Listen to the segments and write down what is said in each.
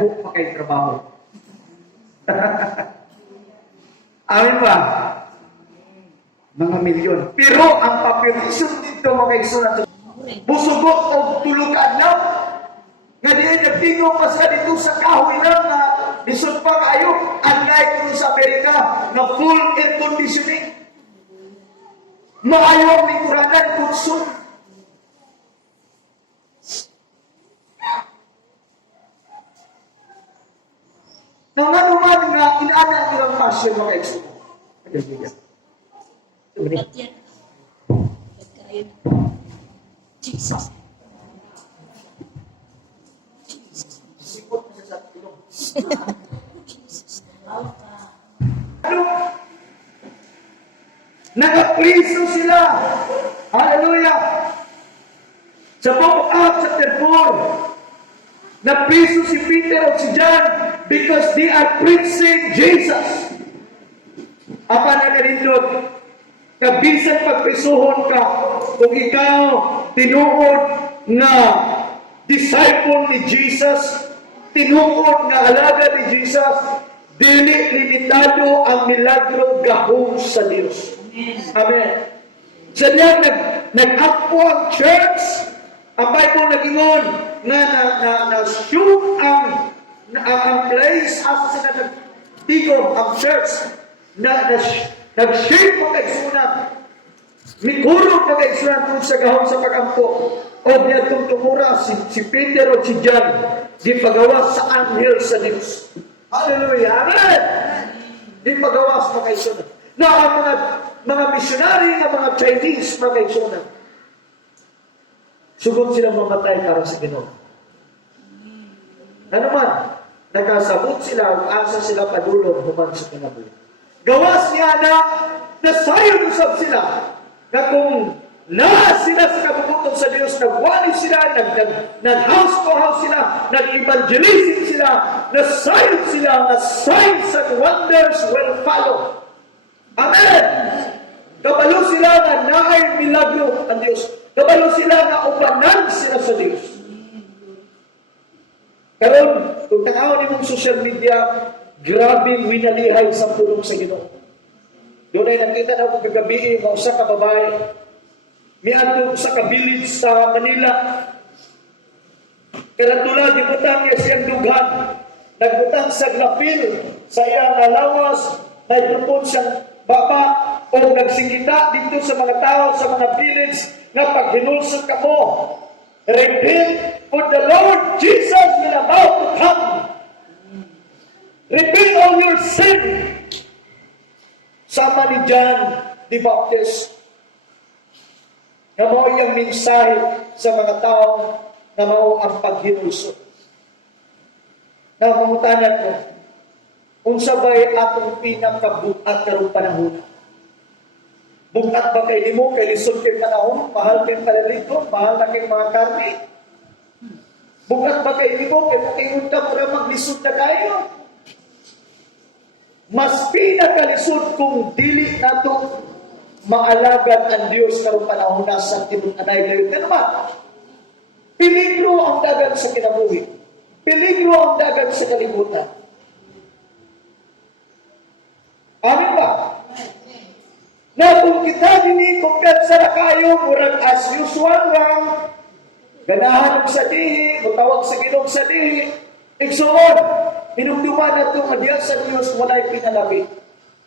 dako pa kay trabaho. Amin ba? Mga milyon. Pero ang population dito mga igsunan, busugot o tulukan lang. Nga diyan nagtingo pa sa dito sa kahoy lang na lisod pa kayo. Unlike dito sa Amerika na full air conditioning. Maayo ang lingkuranan kung nang naman nga inaana ang ilang pasyon mga igsunan. Jesus. Sipot mo sa ilong. Ano? Nakapriso sila. Hallelujah. Sa book of Acts chapter 4, napriso si Peter at si John because they are preaching Jesus. Apa na kanindot? Kabisan pagprisuhon ka kung ikaw tinuod na disciple ni Jesus, tinuod na alaga ni Jesus, dili limitado ang milagro gahong sa Diyos. Amen. Sa niya nag-akpo ang church, ang Bible nag-ingon na shoot ang place asa sila nagtigom ang church nag-shape mo kaigsunan mikurog mo kaigsunan kung sa gahon sa pagampo o niya itong tumura si Peter o si John di pagawas sa anghel sa Diyos. Hallelujah. Amen. Di pagawas mo kaigsunan na ang mga missionary na mga Chinese mga kaigsunan sugod silang mamatay para sa Ginoo. Ano man, nakasabot sila, asa sila padulong human sa kinabuhi. Gawas niya na nasayon usab sila na kung sila sa kabubuton sa Diyos, nagwali sila, nag-house to house sila, nag-evangelism sila, nasayon sila, na signs and wonders will follow. Amen! Kabalo sila na naay milagro ang Diyos. Kabalo sila na upanan sila sa Diyos. Karon, kung takaw ni mong social media, grabing winalihay sa pulong sa Ginoo. Doon ay nakita na akong kagabi, mausa ka babae, miadto sa ka-village sa Manila. Karatula, gibutang niya siyang dughan. Nagbutang sa glapil, sa iyang alawas, naipropon siyang baba, o nagsingita dito sa mga tao, sa mga village, na pag hinulsot ka mo, repent, for the Lord Jesus will about to come. Repent all your sin. Sama ni John the Baptist. Na mao iyang mensahe sa mga tao na mao ang paghinulsot. Na mangutanan ko, unsa ba'y atong pinakabuhat karong panahon? Bukat ba kay nimo kay lisod kay panahon, mahal kay palalito, mahal na kay mga karne? Bukat ba kay nimo kay makingon ka para maglisod na kayo? Mas pinakalisod kung dili nato maalagad ang Dios karong panahon na sa tibok anay gayon. Ano ba? Peligro ang dagat sa kinabuhi. Peligro ang dagat sa kalibutan. Amin ba? Na kung kita dini kumpiyan sa kayo, murag as usual lang, ganahan sa dihi, matawag sa Ginoo sa dihi, igsuon, pinumduman na ito nga sa Diyos, wala'y pinalabi.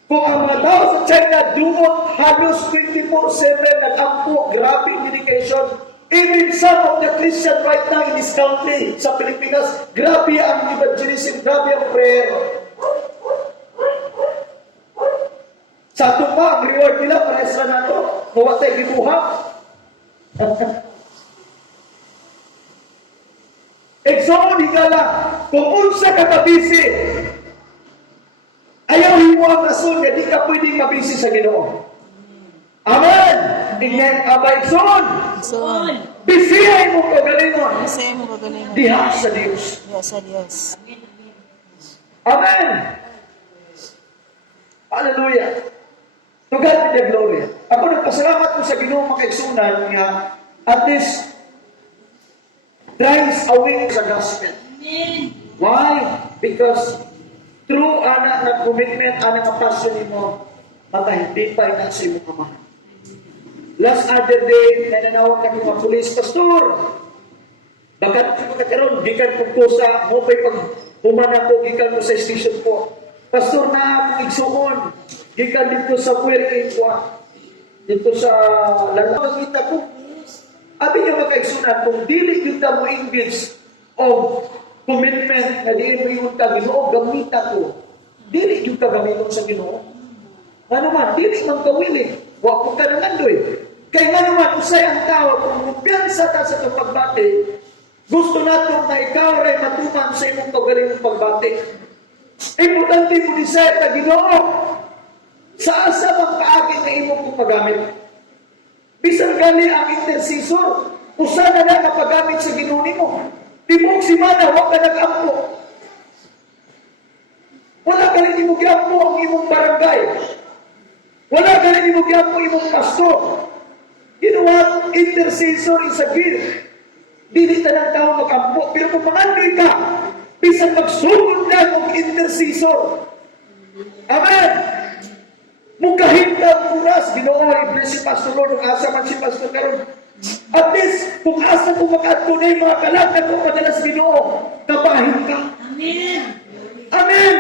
Kung ang mga tao sa China, duot halos 24/7 nag-ampo, grabe dedication. Even some of the Christian right now in this country, sa Pilipinas, grabe ang evangelism, grabe ang prayer. Sa ato pa, ang reward nila, pares na nato, mawatay gibuha. Example, higala, kung unsa ka kabisi, ayaw mo ang rason, hindi ka pwedeng mabisi sa Ginoo. Amen! Tingnan, abay, son! Bisihay mo kagalingon. Bisihay mo kagalingon. Diha sa Diyos. Diha sa Diyos. Amen! Hallelujah! To God be the glory. Ako nagpasalamat ko sa Ginoo makaigsunan nga at least thrice a week sa gospel. Why? Because true ana na commitment, ana nga passion nimo, matahindipay na sa imong amahan. Last other day, nananawag na mga police, Pastor, bakit ko nagkaroon, gikan ko po sa, mo pa'y pag humana ko, gikan mo sa station po. Pastor na akong igsuon, gikan dito sa Puerto dito sa lalawag kita ko. Abi niya magkaigsunan, kung dili kita mo engage of commitment na di mo yung Ginoo, gamita ko. Dili yung gamiton sa Ginoo. Ano man, dili man kawili. Wa ko ka nangandoy. Kaya nga naman, usay ang tao, kung kumpiyansa ta sa itong pagbati, gusto natin na ikaw rin matuman sa imong pagaling ng pagbati. Importante mo ni sa ita, Ginoo, sa asa bang kaagin na imong kong pagamit. Bisan gali ang intercessor, usa na na napagamit sa Ginoo nimo. Timog si Mana, wag ka nag-ampo. Wala ka rin mo giampo ang imong barangay. Wala ka rin mo giampo ang imong pastor. You know what? Intercessor is a gift. Dili tanang tao mag-ampo. Pero kung mangandoy ka, bisan magsugod na ng intercessor. Amen! Mukahinta ang oras, Ginoo, i-bless si Pastor Lord, kung asa man si Pastor karon. At least, kung asa kung makatunay mga kalakad kung madalas Ginoo, kabahin ka. Amen. Amen!